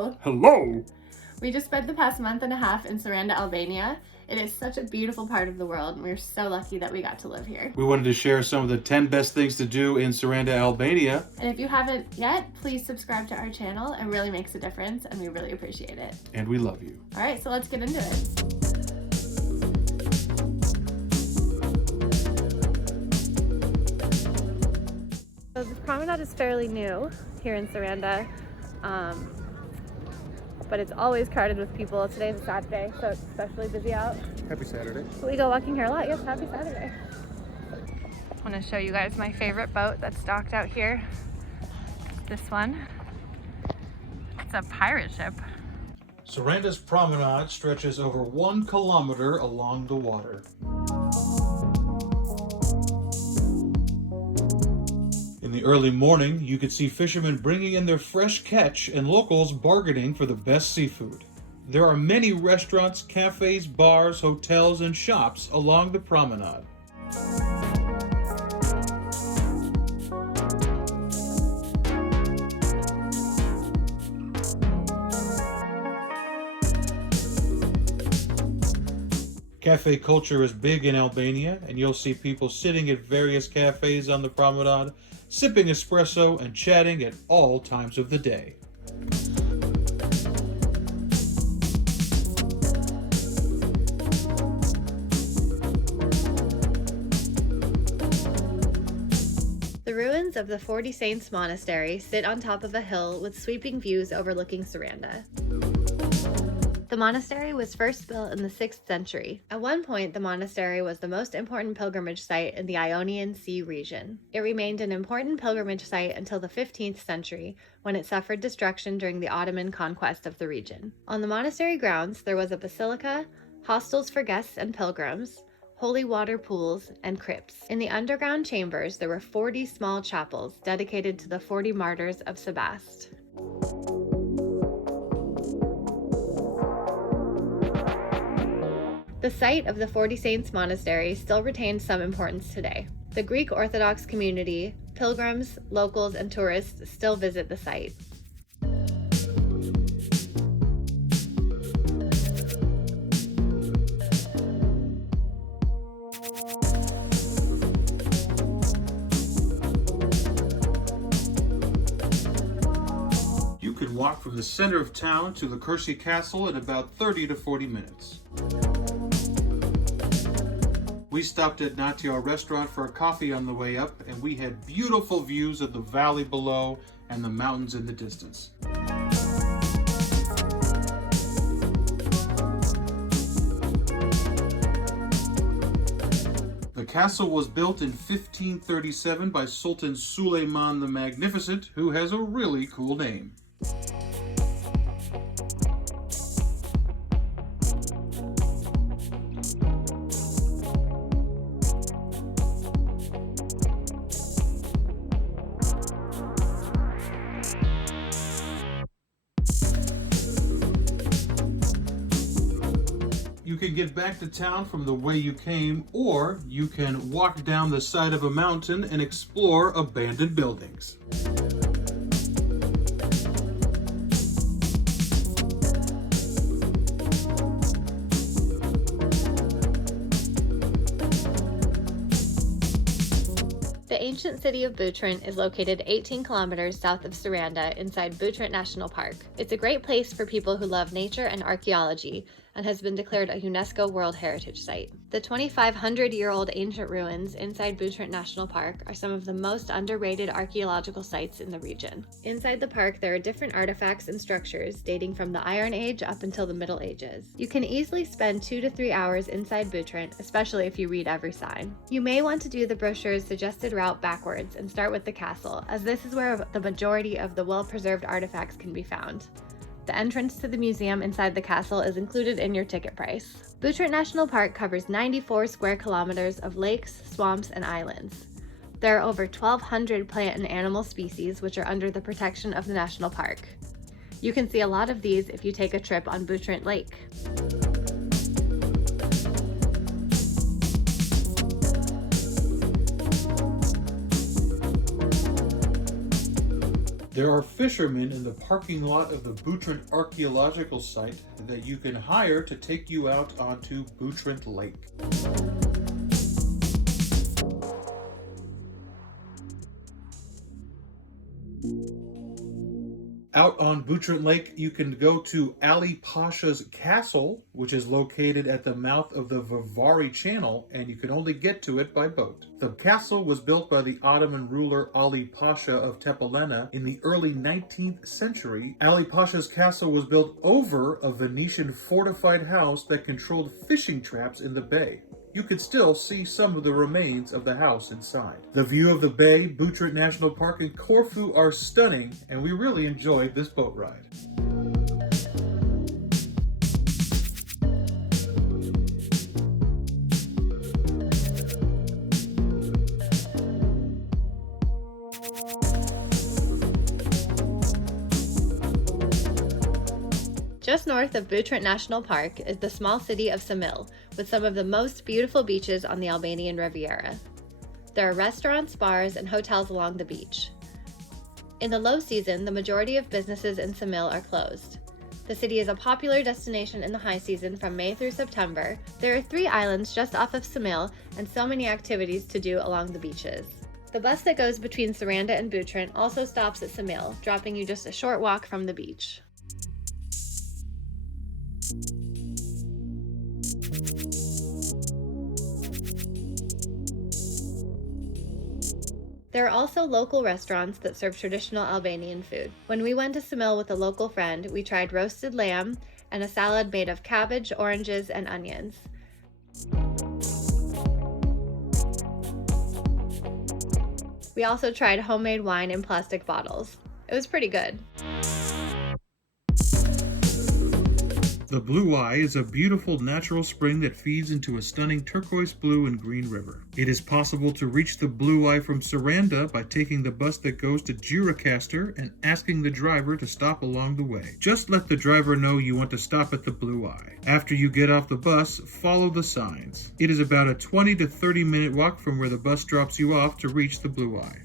Hello! Hello! We just spent the past month and a half in Saranda, Albania. It is such a beautiful part of the world, and we're so lucky that we got to live here. We wanted to share some of the 10 best things to do in Saranda, Albania. And if you haven't yet, please subscribe to our channel. It really makes a difference, and we really appreciate it. And we love you. All right, so let's get into it. So this promenade is fairly new here in Saranda, but it's always crowded with people. Today's a Saturday, so it's especially busy out. Happy Saturday. We go walking here a lot. Yes, happy Saturday. I want to show you guys my favorite boat that's docked out here. This one. It's a pirate ship. Saranda's promenade stretches over 1 kilometer along the water. In the early morning, you could see fishermen bringing in their fresh catch and locals bargaining for the best seafood. There are many restaurants, cafes, bars, hotels, and shops along the promenade. Cafe culture is big in Albania, and you'll see people sitting at various cafes on the promenade, sipping espresso and chatting at all times of the day. The ruins of the 40 Saints Monastery sit on top of a hill with sweeping views overlooking Saranda. The monastery was first built in the 6th century. At one point, the monastery was the most important pilgrimage site in the Ionian Sea region. It remained an important pilgrimage site until the 15th century, when it suffered destruction during the Ottoman conquest of the region. On the monastery grounds, there was a basilica, hostels for guests and pilgrims, holy water pools, and crypts. In the underground chambers, there were 40 small chapels dedicated to the 40 martyrs of Sebaste. The site of the 40 Saints Monastery still retains some importance today. The Greek Orthodox community, pilgrims, locals, and tourists still visit the site. You can walk from the center of town to Lëkuresi Castle in about 30 to 40 minutes. We stopped at Natyar restaurant for a coffee on the way up, and we had beautiful views of the valley below and the mountains in the distance. The castle was built in 1537 by Sultan Suleiman the Magnificent, who has a really cool name. You can get back to town from the way you came, or you can walk down the side of a mountain and explore abandoned buildings. The ancient city of Butrint is located 18 kilometers south of Saranda inside Butrint National Park. It's a great place for people who love nature and archaeology, and has been declared a UNESCO World Heritage Site. The 2,500-year-old ancient ruins inside Butrint National Park are some of the most underrated archaeological sites in the region. Inside the park, there are different artifacts and structures dating from the Iron Age up until the Middle Ages. You can easily spend 2 to 3 hours inside Butrint, especially if you read every sign. You may want to do the brochure's suggested route backwards and start with the castle, as this is where the majority of the well-preserved artifacts can be found. The entrance to the museum inside the castle is included in your ticket price. Butrint National Park covers 94 square kilometers of lakes, swamps, and islands. There are over 1,200 plant and animal species which are under the protection of the national park. You can see a lot of these if you take a trip on Butrint Lake. There are fishermen in the parking lot of the Butrint Archaeological Site that you can hire to take you out onto Butrint Lake. Out on Butrint Lake, you can go to Ali Pasha's castle, which is located at the mouth of the Varvari Channel, and you can only get to it by boat. The castle was built by the Ottoman ruler Ali Pasha of Tepelena in the early 19th century. Ali Pasha's castle was built over a Venetian fortified house that controlled fishing traps in the bay. You can still see some of the remains of the house inside. The view of the bay, Butrint National Park, and Corfu are stunning, and we really enjoyed this boat ride. Just north of Butrint National Park is the small city of Ksamil, with some of the most beautiful beaches on the Albanian Riviera. There are restaurants, bars, and hotels along the beach. In the low season, the majority of businesses in Ksamil are closed. The city is a popular destination in the high season from May through September. There are 3 islands just off of Ksamil and so many activities to do along the beaches. The bus that goes between Saranda and Butrint also stops at Ksamil, dropping you just a short walk from the beach. There are also local restaurants that serve traditional Albanian food. When we went to Ksamil with a local friend, we tried roasted lamb and a salad made of cabbage, oranges, and onions. We also tried homemade wine in plastic bottles. It was pretty good. The Blue Eye is a beautiful natural spring that feeds into a stunning turquoise blue and green river. It is possible to reach the Blue Eye from Saranda by taking the bus that goes to Gjirokastër and asking the driver to stop along the way. Just let the driver know you want to stop at the Blue Eye. After you get off the bus, follow the signs. It is about a 20 to 30 minute walk from where the bus drops you off to reach the Blue Eye.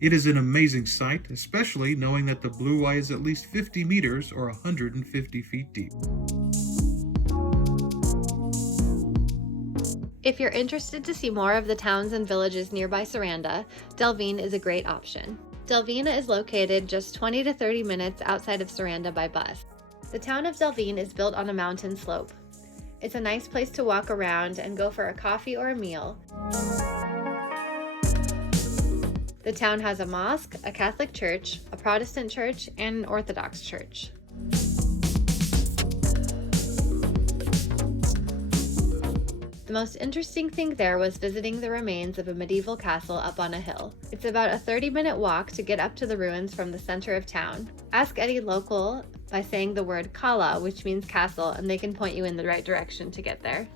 It is an amazing sight, especially knowing that the Blue Eye is at least 50 meters or 150 feet deep. If you're interested to see more of the towns and villages nearby Saranda, Delvinë is a great option. Delvinë is located just 20 to 30 minutes outside of Saranda by bus. The town of Delvinë is built on a mountain slope. It's a nice place to walk around and go for a coffee or a meal. The town has a mosque, a Catholic church, a Protestant church, and an Orthodox church. The most interesting thing there was visiting the remains of a medieval castle up on a hill. It's about a 30-minute walk to get up to the ruins from the center of town. Ask any local by saying the word Kala, which means castle, and they can point you in the right direction to get there.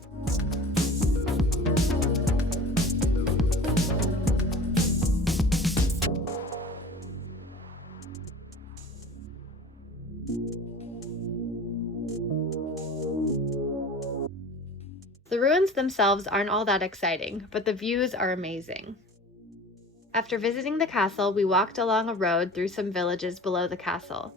The ruins themselves aren't all that exciting, but the views are amazing. After visiting the castle, we walked along a road through some villages below the castle.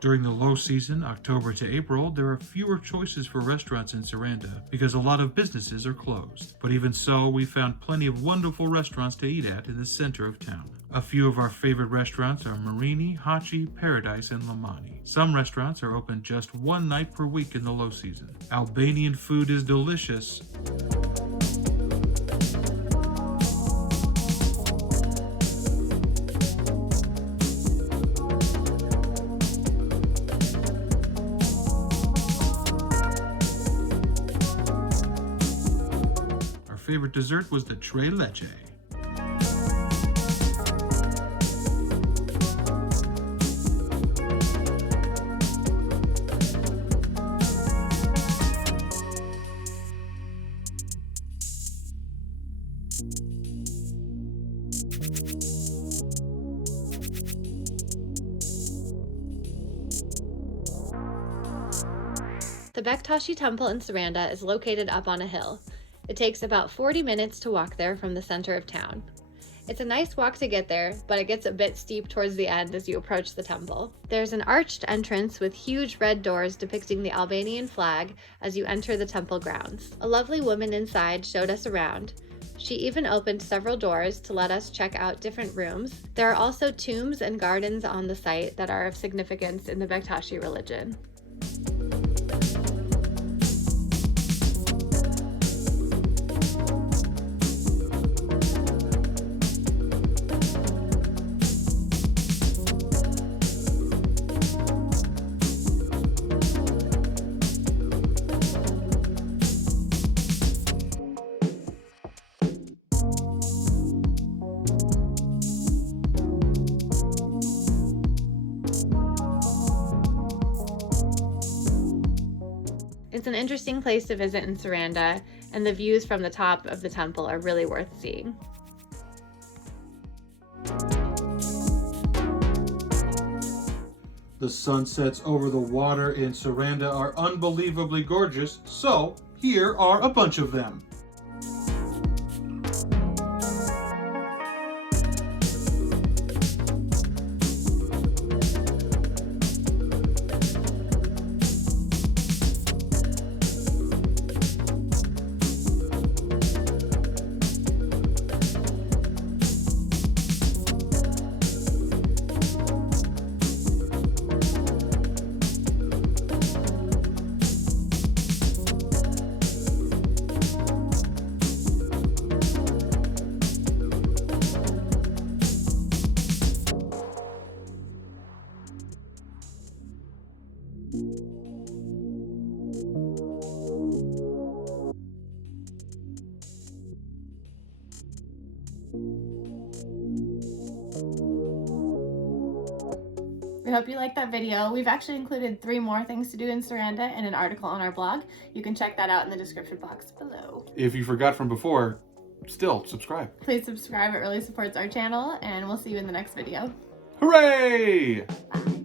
During the low season, October to April, there are fewer choices for restaurants in Saranda because a lot of businesses are closed. But even so, we found plenty of wonderful restaurants to eat at in the center of town. A few of our favorite restaurants are Marini, Hachi, Paradise, and Lamani. Some restaurants are open just one night per week in the low season. Albanian food is delicious. Favorite dessert was the tre leche. The Bektashi Temple in Saranda is located up on a hill. It takes about 40 minutes to walk there from the center of town. It's a nice walk to get there, but it gets a bit steep towards the end as you approach the temple. There's an arched entrance with huge red doors depicting the Albanian flag as you enter the temple grounds. A lovely woman inside showed us around. She even opened several doors to let us check out different rooms. There are also tombs and gardens on the site that are of significance in the Bektashi religion. It's an interesting place to visit in Saranda, and the views from the top of the temple are really worth seeing. The sunsets over the water in Saranda are unbelievably gorgeous, so here are a bunch of them. We hope you liked that video. We've actually included 3 more things to do in Saranda in an article on our blog. You can check that out in the description box below. If you forgot from before, still subscribe. Please subscribe, it really supports our channel, and we'll see you in the next video. Hooray! Bye.